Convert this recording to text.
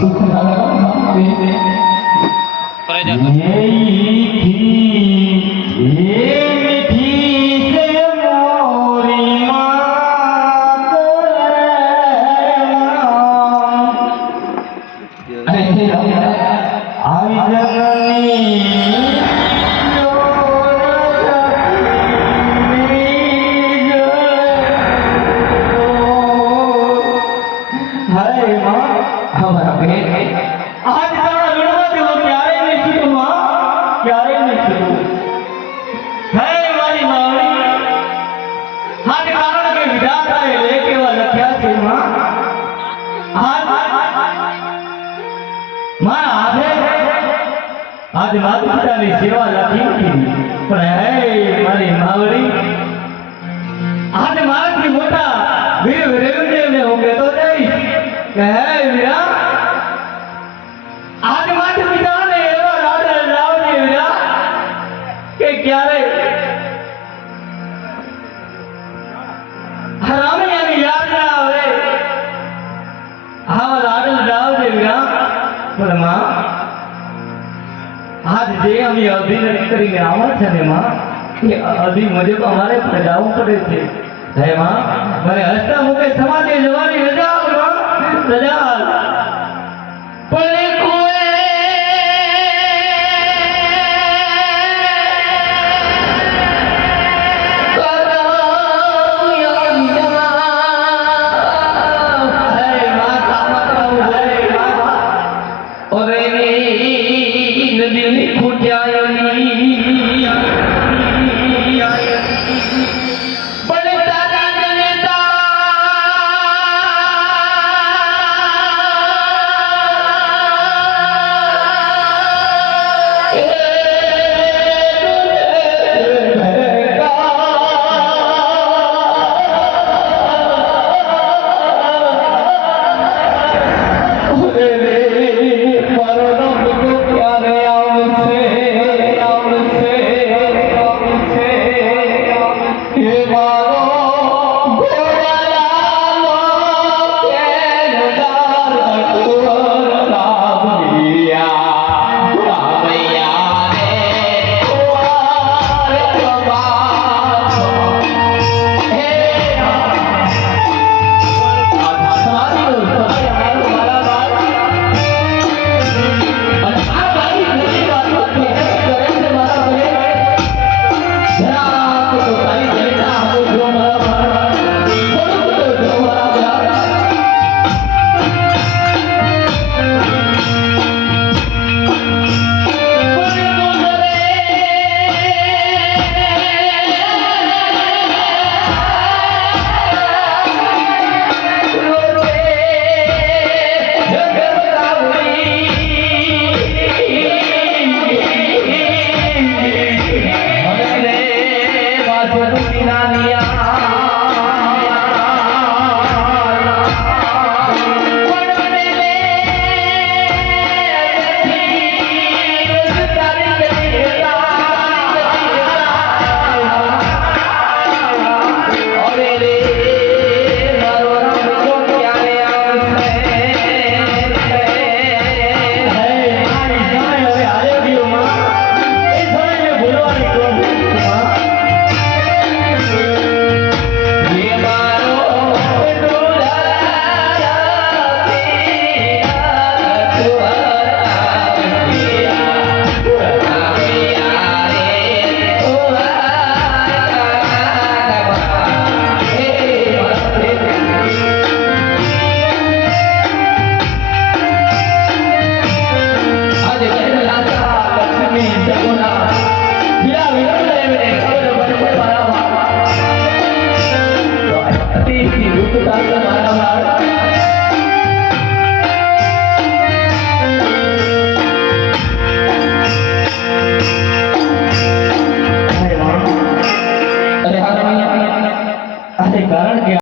दुख ना लगा पर जाता ये मीठी से मोरी मात आई जननी हमारा बहन आज तारा लड़वा देव क्यारे नहीं छूटू मां क्यारे नहीं छूटू है मारी मावड़ी आज कारण के विधाता है लेके वा लख्या से मां आज मां आज माता पिता ની સેવા લખી પણ હે મારી માવડી आज મારાથી મોટા વીર વીરેન્દ્રને હું કહેતો જઈશ કે હે વીરા आज माता पिता ने एवा लाड लावजे वीरा के क्यारे हरामे यानी याद ना आवे हाँ लाड लावजे वीरा पर मां आज जे अमी अवधि नक्की करीने आवा छे ने मां ये अवधि मुझे हमारे प्रजाओं पड़े छे हे मां मने हसता मुके समाजे जवानी रजा रजा पले को Nani